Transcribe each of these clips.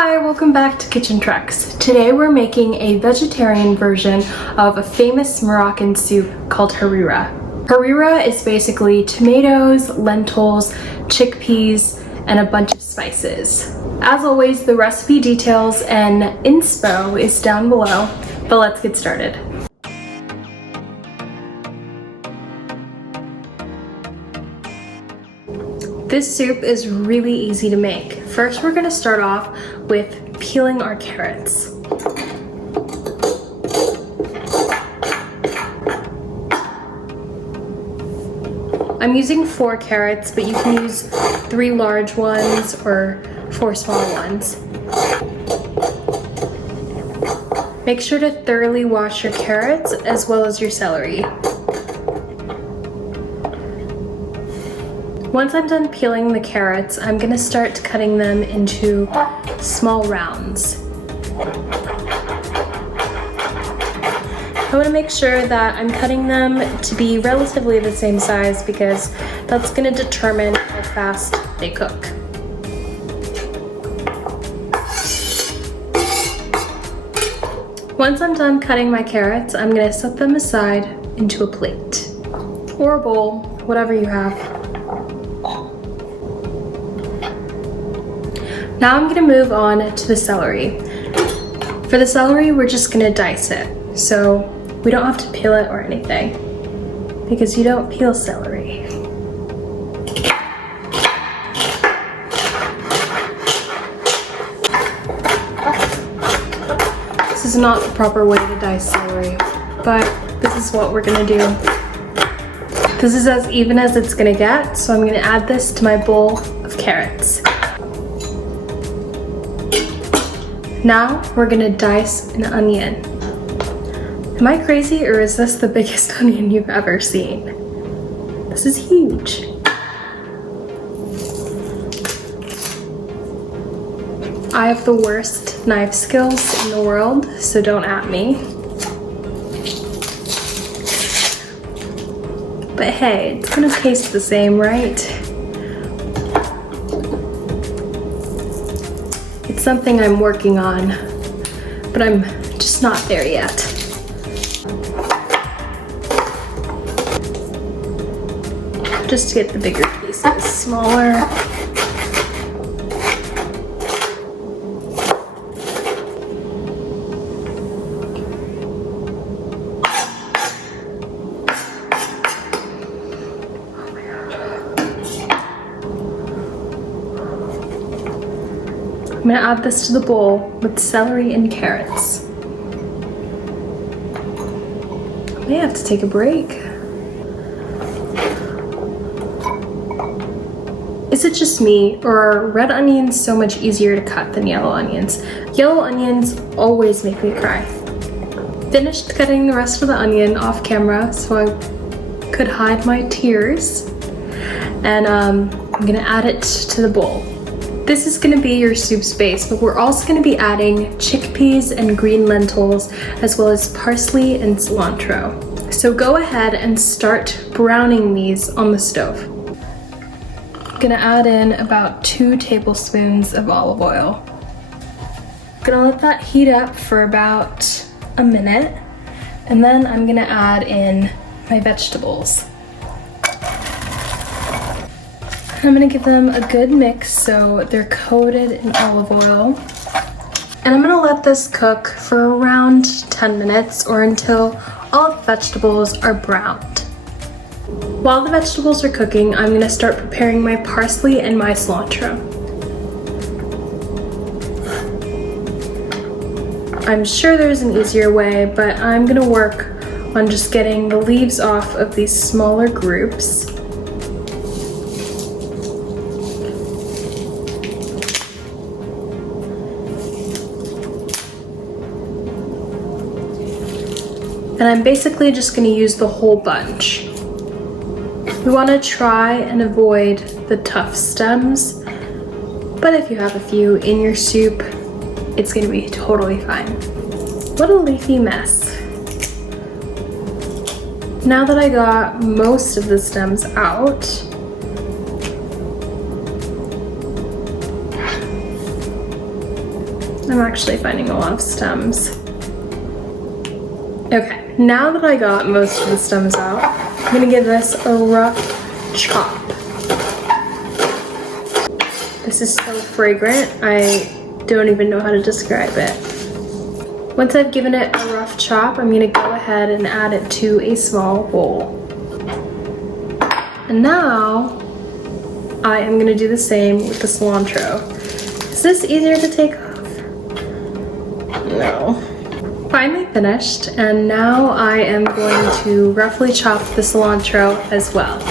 Hi, welcome back to Kitchen Treks. Today we're making a vegetarian version of a famous Moroccan soup called harira. Harira is basically tomatoes, lentils, chickpeas, and a bunch of spices. As always, the recipe details and inspo is down below, but let's get started. This soup is really easy to make. First, we're gonna start off with peeling our carrots. I'm using 4 carrots, but you can use 3 large ones or 4 small ones. Make sure to thoroughly wash your carrots as well as your celery. Once I'm done peeling the carrots, I'm gonna start cutting them into small rounds. I wanna make sure that I'm cutting them to be relatively the same size because that's gonna determine how fast they cook. Once I'm done cutting my carrots, I'm gonna set them aside into a plate or a bowl, whatever you have. Now I'm gonna move on to the celery. For the celery, we're just gonna dice it. So we don't have to peel it or anything because you don't peel celery. This is not the proper way to dice celery, but this is what we're gonna do. This is as even as it's gonna get, so I'm gonna add this to my bowl of carrots. Now we're gonna dice an onion. Am I crazy or is this the biggest onion you've ever seen? This is huge. I have the worst knife skills in the world, so don't at me. But hey, it's gonna taste the same, right? It's something I'm working on, but I'm just not there yet. Just to get the bigger pieces smaller. I'm gonna add this to the bowl with celery and carrots. I may have to take a break. Is it just me, or are red onions so much easier to cut than yellow onions? Yellow onions always make me cry. Finished cutting the rest of the onion off camera so I could hide my tears. And I'm gonna add it to the bowl. This is gonna be your soup's base, but we're also gonna be adding chickpeas and green lentils, as well as parsley and cilantro. So go ahead and start browning these on the stove. I'm gonna add in about 2 tablespoons of olive oil. I'm gonna let that heat up for about a minute, and then I'm gonna add in my vegetables. I'm gonna give them a good mix so they're coated in olive oil. And I'm gonna let this cook for around 10 minutes or until all the vegetables are browned. While the vegetables are cooking, I'm gonna start preparing my parsley and my cilantro. I'm sure there's an easier way, but I'm gonna work on just getting the leaves off of these smaller groups. And I'm basically just gonna use the whole bunch. We wanna try and avoid the tough stems, but if you have a few in your soup, it's gonna be totally fine. What a leafy mess. Now that I got most of the stems out, I'm actually finding a lot of stems. Okay, now that I got most of the stems out, I'm gonna give this a rough chop. This is so fragrant, I don't even know how to describe it. Once I've given it a rough chop, I'm gonna go ahead and add it to a small bowl. And now, I am gonna do the same with the cilantro. Is this easier to take off? No. Finally finished, and now I am going to roughly chop the cilantro as well.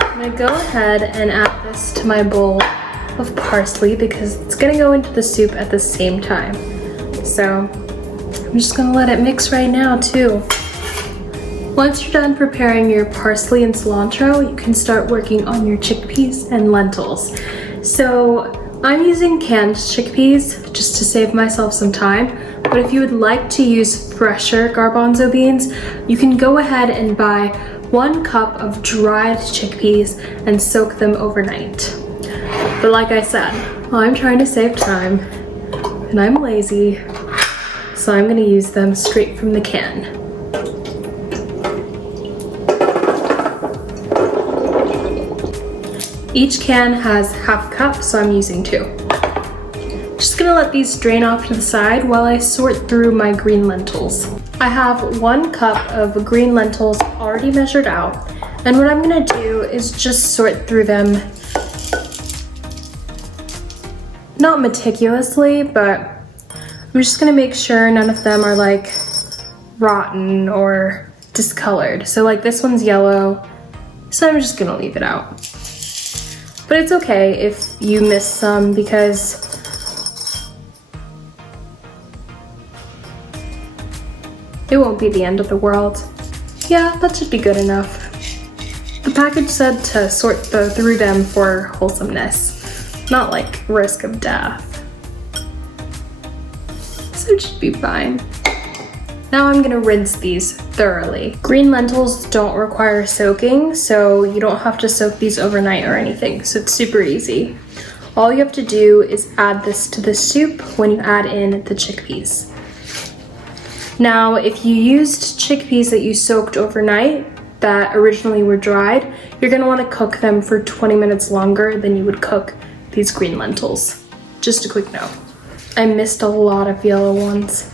I'm gonna go ahead and add this to my bowl of parsley because it's gonna go into the soup at the same time. So I'm just gonna let it mix right now too. Once you're done preparing your parsley and cilantro, you can start working on your chickpeas and lentils. So I'm using canned chickpeas just to save myself some time, but if you would like to use fresher garbanzo beans, you can go ahead and buy 1 cup of dried chickpeas and soak them overnight. But like I said, I'm trying to save time and I'm lazy, so I'm gonna use them straight from the can. Each can has half a cup, so I'm using 2. Just gonna let these drain off to the side while I sort through my green lentils. I have 1 cup of green lentils already measured out, and what I'm gonna do is just sort through them, not meticulously, but I'm just gonna make sure none of them are like rotten or discolored. So like this one's yellow, so I'm just gonna leave it out. But it's okay if you miss some because it won't be the end of the world. Yeah, that should be good enough. The package said to sort through them for wholesomeness, not like risk of death. So it should be fine. Now I'm gonna rinse these thoroughly. Green lentils don't require soaking, so you don't have to soak these overnight or anything, so it's super easy. All you have to do is add this to the soup when you add in the chickpeas. Now, if you used chickpeas that you soaked overnight, that originally were dried, you're gonna wanna cook them for 20 minutes longer than you would cook these green lentils. Just a quick note. I missed a lot of yellow ones.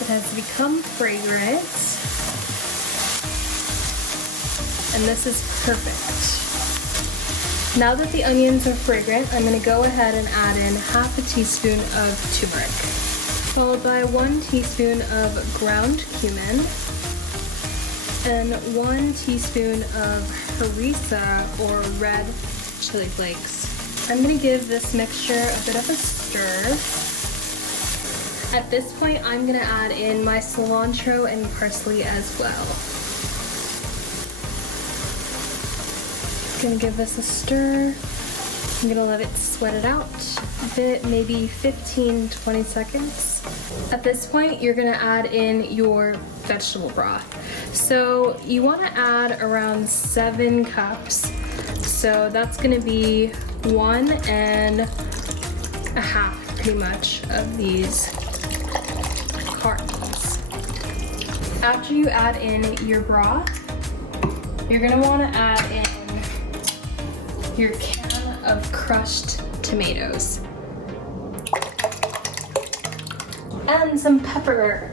It has become fragrant, and this is perfect. Now that the onions are fragrant, I'm going to go ahead and add in half a teaspoon of turmeric, followed by 1 teaspoon of ground cumin, and 1 teaspoon of harissa or red chili flakes. I'm going to give this mixture a bit of a stir. At this point, I'm gonna add in my cilantro and parsley as well. Gonna give this a stir. I'm gonna let it sweat it out a bit, maybe 15-20 seconds. At this point, you're gonna add in your vegetable broth. So you wanna add around 7 cups. So that's gonna be 1.5 pretty much of these cartons. After you add in your broth, you're gonna wanna add in your can of crushed tomatoes and some pepper.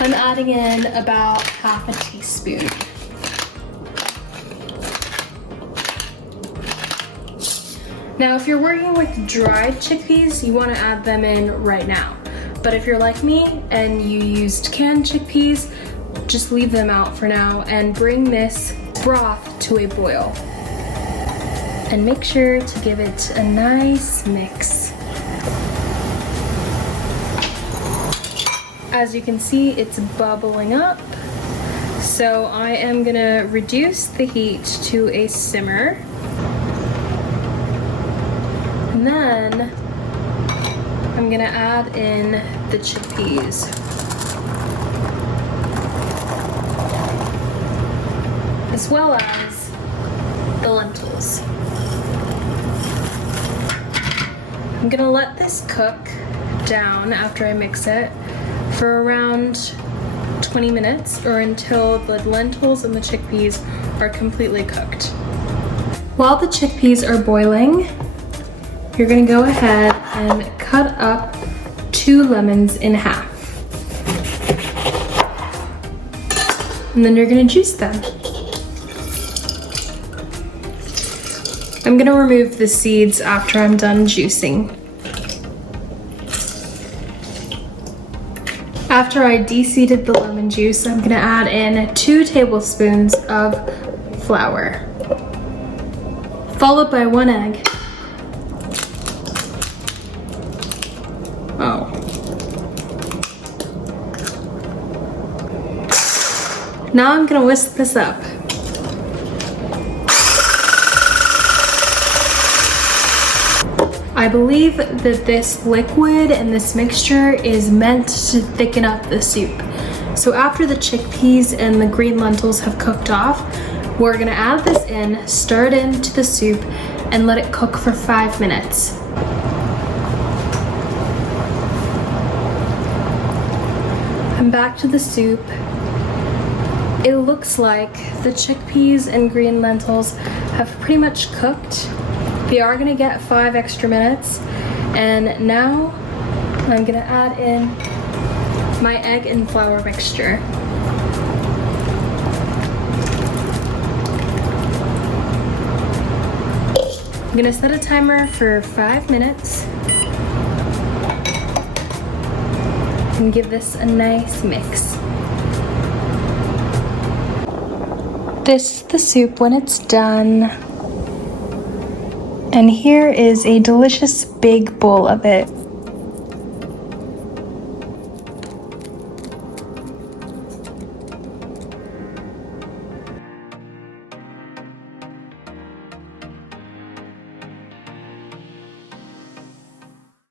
I'm adding in about half a teaspoon. Now, if you're working with dried chickpeas, you want to add them in right now. But if you're like me and you used canned chickpeas, just leave them out for now and bring this broth to a boil. And make sure to give it a nice mix. As you can see, it's bubbling up. So I am gonna reduce the heat to a simmer. And then I'm gonna add in the chickpeas. as well as the lentils. I'm gonna let this cook down after I mix it for around 20 minutes or until the lentils and the chickpeas are completely cooked. While the chickpeas are boiling, you're gonna go ahead and cut up 2 lemons in half. And then you're gonna juice them. I'm gonna remove the seeds after I'm done juicing. After I de-seeded the lemon juice, I'm gonna add in 2 tablespoons of flour, followed by 1 egg. Oh. Now I'm gonna whisk this up. I believe that this liquid and this mixture is meant to thicken up the soup. So after the chickpeas and the green lentils have cooked off, we're gonna add this in, stir it into the soup, and let it cook for 5 minutes. I'm back to the soup. It looks like the chickpeas and green lentils have pretty much cooked. They are gonna get 5 extra minutes. And now I'm gonna add in my egg and flour mixture. I'm gonna set a timer for 5 minutes and give this a nice mix. This is the soup when it's done. And here is a delicious big bowl of it.